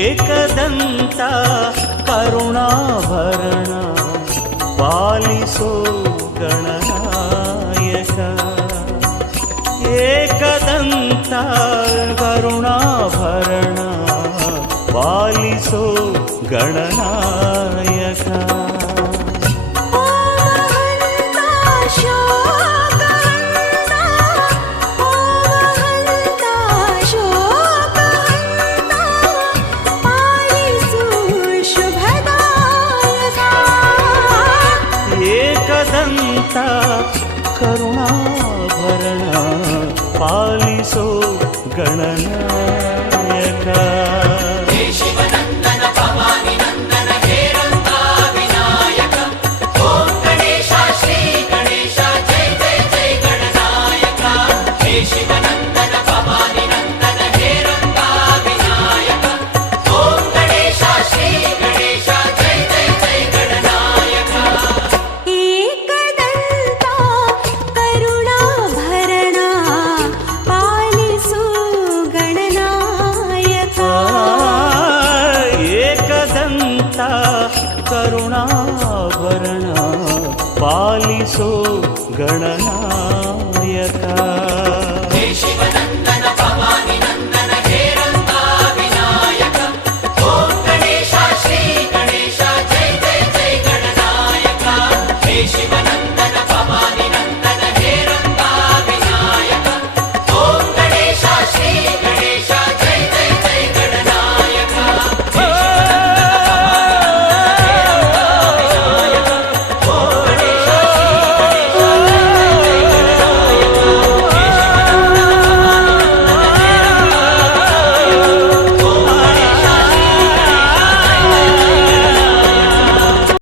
ఏకదంతా కరుణాభరణ పాలిసో గణనాయక ఏకదంత కరుణాభరణ పాలిసో గణనాయక ಮಾತ ಕರುಣಾಭರಣ ಪಾಲಿಸೋ ಗಣನಾಯಕ ಶಿವ करुणा करुणाभरणा पालिसो गणनायका।